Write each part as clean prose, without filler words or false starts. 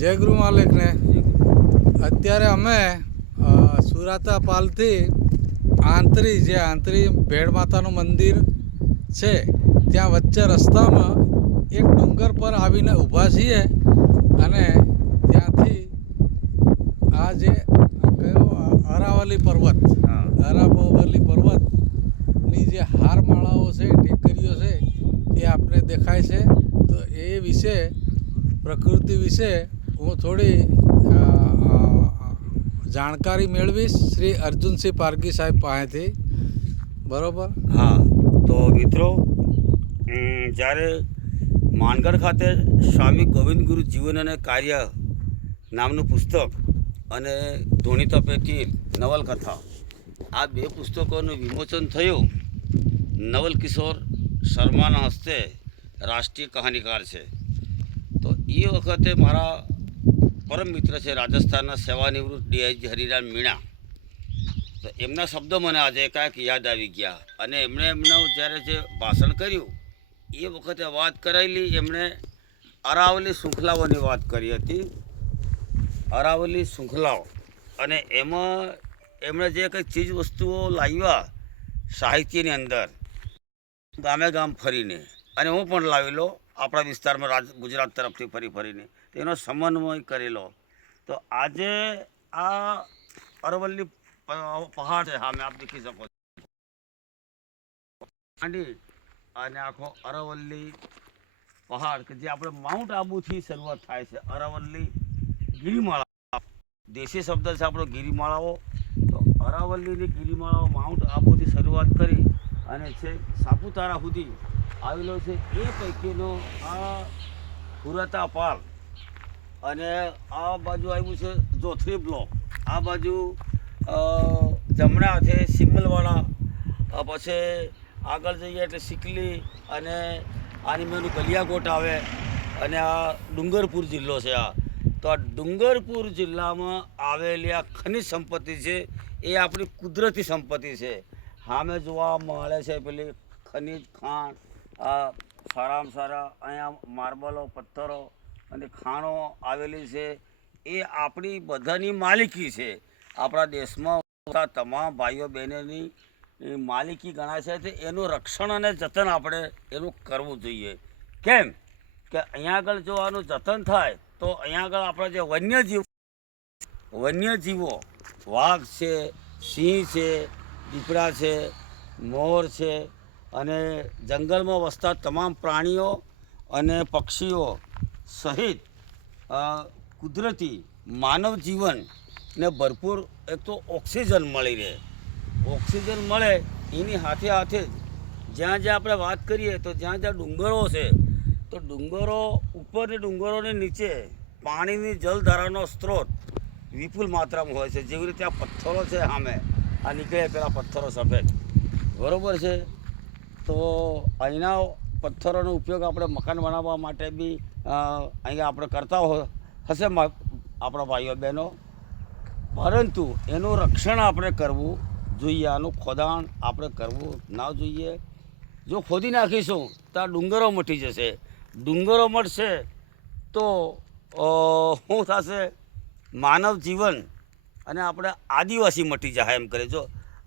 જય ગૃહ માલિકને. અત્યારે અમે સુરાતા પાલથી આંતરી ભેડ માતાનું મંદિર છે ત્યાં વચ્ચે રસ્તામાં એક ડુંગર પર આવીને ઊભા છીએ અને ત્યાંથી આ જે કયો અરાવલી પર્વતની જે હારમાળાઓ છે, ટેકરીઓ છે એ આપને દેખાય છે. તો એ વિશે, પ્રકૃતિ વિશે હું થોડી જાણકારી મેળવીશ શ્રી અર્જુનસિંહ પારગી સાહેબ પાસેથી. બરાબર? હા, તો મિત્રો, જ્યારે માનગઢ ખાતે સ્વામી ગોવિંદ ગુરુ જીવન અને કાર્ય નામનું પુસ્તક અને ધોણીતા પૈકી નવલકથા, આ બે પુસ્તકોનું વિમોચન થયું નવલ કિશોર શર્માના હસ્તે, રાષ્ટ્રીય કહાનીકાર છે. તો એ વખતે મારા પરમ મિત્ર છે રાજસ્થાનના સેવાનિવૃત્ત ડીઆઈજી હરિરામ મીણા. તો એમના શબ્દો મને આજે કાંઈક યાદ આવી ગયા અને એમણે એમનું જ્યારે જે ભાષણ કર્યું એ વખતે વાત કરાયેલી, એમણે અરાવલી શૃંખલાઓની વાત કરી હતી. અરાવલી શૃંખલાઓ, અને એમાં એમણે જે કંઈક ચીજ વસ્તુઓ લાવ્યા સાહિત્યની અંદર, ગામે ગામ ફરીને, અને હું પણ લાવેલો આપણા વિસ્તારમાં ગુજરાત તરફથી ફરીને તેનો સમન્વય કરેલો. તો આજે આ અરવલ્લી પહાડ છે, સામે આપ દેખી શકો છો, અને આખો અરવલ્લી પહાડ કે જે આપણે માઉન્ટ આબુથી શરૂઆત થાય છે. અરવલ્લી ગિરિમાળા, દેશી શબ્દ છે આપણો ગિરિમાળાઓ. તો અરાવલ્લીની ગિરિમાળાઓ માઉન્ટ આબુથી શરૂઆત કરી અને છે સાપુતારા સુધી આવેલો છે. એ પૈકીનો આ સુરતા પાલ, અને આ બાજુ આવ્યું છે જોથરી બ્લોક, આ બાજુ જમણા હાથે સિમલવાળા, પછી આગળ જઈએ એટલે સિકલી, અને આની મેનું કલિયાકોટ આવે, અને આ ડુંગરપુર જિલ્લો છે. તો આ ડુંગરપુર જિલ્લામાં આવેલી આ ખનિજ સંપત્તિ છે એ આપણી કુદરતી સંપત્તિ છે. સામે જોવા મળે છે પેલી ખનિજ ખાણ, આ સારામાં સારા અહીંયા માર્બલો, પથ્થરો અને ખાણો આવેલી છે. એ આપણી બધાની માલિકી છે. આપણા દેશમાં તમામ ભાઈઓ બહેનોની માલિકી ગણાય છે. તો એનું રક્ષણ અને જતન આપણે એનું કરવું જોઈએ. કેમ કે અહીંયા આગળ જો આનું જતન થાય તો અહીંયા આગળ આપણા જે વન્યજીવો વાઘ છે, સિંહ છે, દીપડા છે, મોર છે, અને જંગલમાં વસતા તમામ પ્રાણીઓ અને પક્ષીઓ સહિત કુદરતી માનવ જીવનને ભરપૂર એક તો ઓક્સિજન મળી રહે. ઓક્સિજન મળે એની સાથે જ જ્યાં આપણે વાત કરીએ તો જ્યાં ડુંગરો છે, તો ડુંગરો ઉપર ને ડુંગરોની નીચે પાણીની જલધારાનો સ્ત્રોત વિપુલ માત્રામાં હોય છે. જેવી રીતે આ પથ્થરો છે સામે, આ નીકળે પેલા પથ્થરો સફેદ, બરાબર છે. તો અહીંના પથ્થરોનો ઉપયોગ આપણે મકાન બનાવવા માટે બી અહીંયા આપણે કરતા હશે આપણા ભાઈઓ બહેનો, પરંતુ એનું રક્ષણ આપણે કરવું જોઈએ. આનું ખોદાણ આપણે કરવું ના જોઈએ. જો ખોદી નાખીશું તો આ ડુંગરો મટી જશે. ડુંગરો મટશે તો શું થશે? માનવ જીવન અને આપણે આદિવાસી મટી જાય એમ કરે. જો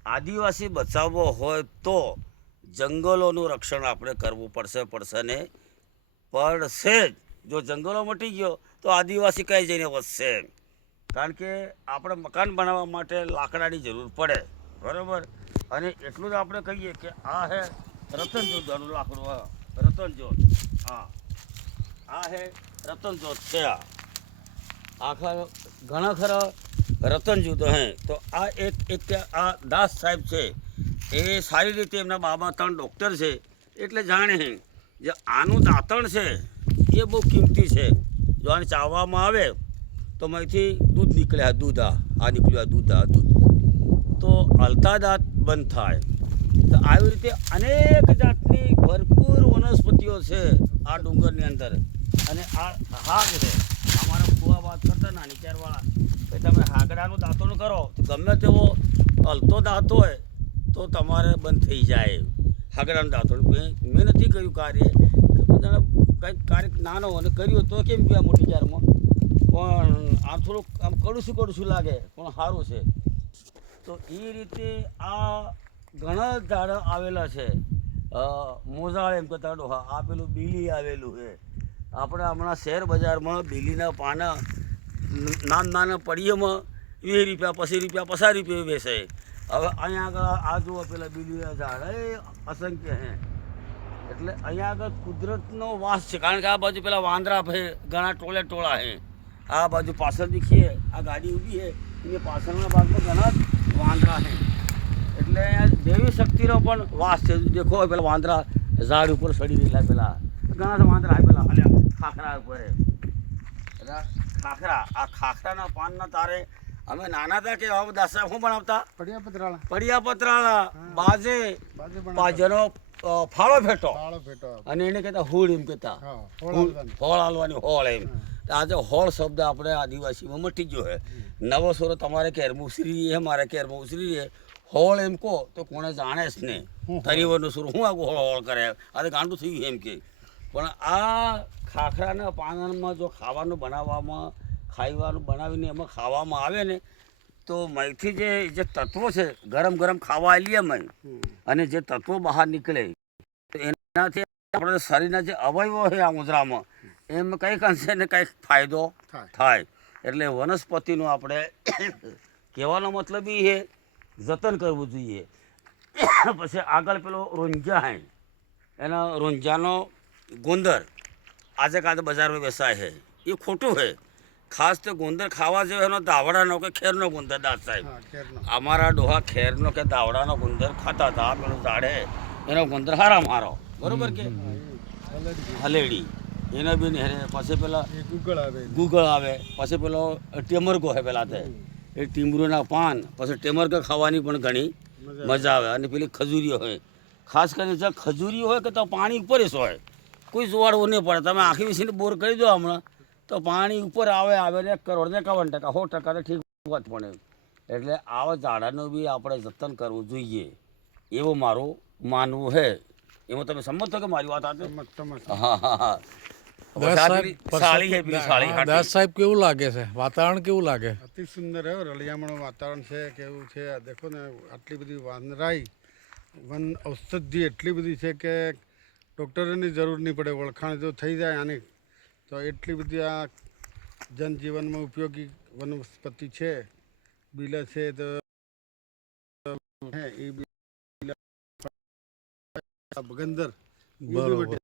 આદિવાસી બચાવવો હોય તો જંગલોનું રક્ષણ આપણે કરવું પડશે જ. જો જંગલો મટી ગયો તો આદિવાસી કઈ જઈને વધશે? કારણ કે આપણે મકાન બનાવવા માટે લાકડાની જરૂર પડે, બરાબર. અને એટલું જ આપણે કહીએ કે આ હે રતનજોતનું લાકડું, રતનજોત. આ હે રતનજોત છે. આખા ઘણા ખરા રતનજોત હે. તો આ એક આ દાસ સાહેબ છે, એ સારી રીતે એમના બાબા 3 ડૉક્ટર છે, એટલે જાણે જે આનું દાંતણ છે એ બહુ કિંમતી છે. જો આને ચાવવામાં આવે તો અહીંથી દૂધ નીકળે. દૂધ આ નીકળ્યું, દૂધ તો હલતા દાંત બંધ થાય. તો આવી રીતે અનેક જાતની ભરપૂર વનસ્પતિઓ છે આ ડુંગરની અંદર. અને આ હાગ છે. અમારા ફુવા વાત કરતા નાની ચારવાળા કે તમે હાગડાનું દાંતણ કરો તો ગમે તેવો હલતો દાંત હોય તો તમારે બંધ થઈ જાય. હાગડાનું દાંતણ મેં નથી કર્યું કાર્ય, કંઈક કાર્ય નાનો અને કર્યું તો કેમ કહેવાય મોટી ચારમાં, પણ થોડુંક આમ કડુશું લાગે પણ સારું છે. તો એ રીતે આ ઘણા ઝાડ આવેલા છે. મોજાળ એમ કહેતા ડોહા, આ પેલું બીલી આવેલું છે. આપણે હમણાં શેર બજારમાં બીલીના પાના નાના પડીએમાં 20 રૂપિયા 25 રૂપિયા 50 રૂપિયા વેચે. હવે અહીંયા આગળ આ જુઓ પેલા બીલીના ઝાડ એ અસંખ્ય છે. એટલે અહીંયા આગળ કુદરતનો વાસ છે. કારણ કે આ બાજુ પેલા વાંદરા છે, ઘણા ટોળા છે. આ બાજુ પાછળ દીખીએ આ ગાડી ઊભી છે, એ પાછળના ભાગમાં ઘણા જ વાંદરા છે. એટલે અહીંયા દેવી શક્તિનો પણ વાસ છે. દેખો પેલા વાંદરા ઝાડ ઉપર ચડી રહેલા, પેલા ઘણા વાંદરા છે પેલા અલ્યા ખાખરા ઉપર. એટલે આ ખાખરાના પાનના તારે અમે નાના હતા કે હવે દાસા શું બનાવતા? પડિયા પતરાળા બાજેનો ફાળો ફેટો, અને એને કહેતા હોળ એમ કહેતા. હોળ હાલવાની હોળ એમ. આજે હોળ શબ્દ આપણે આદિવાસીમાં મટી ગયો છે. નવો સોરો તમારે કેરમાં ઉસરી છે, મારે કેરમાં ઉસરી છે. હોળ એમ કહો તો કોણે જાણે જ નહીં. તરીવરનું સુર શું આગું હોળ હોળ કરે, આ તો ગાંડું થયું એમ કે. પણ આ ખાખરાના પાનમાં જો ખાવાનું બનાવીને એમાં ખાવામાં આવે ને, તો મયથી જે તત્વો છે ગરમ ખાવા લઈએ મય, અને જે તત્વો બહાર નીકળે એનાથી આપણે શરીરના જે અવયવો છે આ ઉંદરામાં, એમ કંઈક અંશે ને કંઈક ફાયદો થાય. એટલે વનસ્પતિનું આપણે કહેવાનો મતલબ એ છે જતન કરવું જોઈએ. પછી આગળ પેલો રોંજા છે, એના રોંજાનો ગુંદર આજે કાલે બજારમાં વેચાય છે, એ ખોટું છે. ખાસ તો ગુંદર ખાવા જેવો એનો દાવડાનો કે ખેરનો ગુંદર. દાદ સાહેબ, અમારા ડોહા ખેરનો કે દાવડાનો ગુંદર ખાતા હતા. પેલું ઝાડે એનો ગુંદર હારામ હારો, બરોબર કે હલેડી એનો બી નેહરે. પછી પેલા ગુગળ આવે, પછી પેલો ટેમરગો છે પેલા તે, એ ટીમરૂના પાન, પછી ટેમરગો ખાવાની પણ ઘણી મજા આવે. અને પેલી ખજૂરીઓ હોય, ખાસ કરીને જ્યાં ખજૂરી હોય કે તો પાણી ઉપર જ હોય, કોઈ જોવાડવું નહીં પડે. તમે આખી વિસીને બોર કરી દો હમણાં તો પાણી ઉપર આવે ને 1 કરોડ ને 51% 100% તો ઠીક વાત પડે. એટલે આવા ઝાડાનું બી આપણે જતન કરવું જોઈએ એવું મારું માનવું છે. એમાં તમે સંમત છો કે મારી વાત સાથે? હા. દાસ સાહેબ કેવું લાગે છે? વાતાવરણ કેવું લાગે? અતિ સુંદર હે, રળિયામણું વાતાવરણ છે. કેવું છે દેખો ને, આટલી બધી વાંદરાઈ વન ઔષધિ એટલી બધી છે કે ડૉક્ટરોની જરૂર નહીં પડે. ઓળખાણ જો થઈ જાય આની તો એટલી બધી આ જનજીવનમાં ઉપયોગી વનસ્પતિ છે. બીલા છે તો એ બગંદર બરોબર.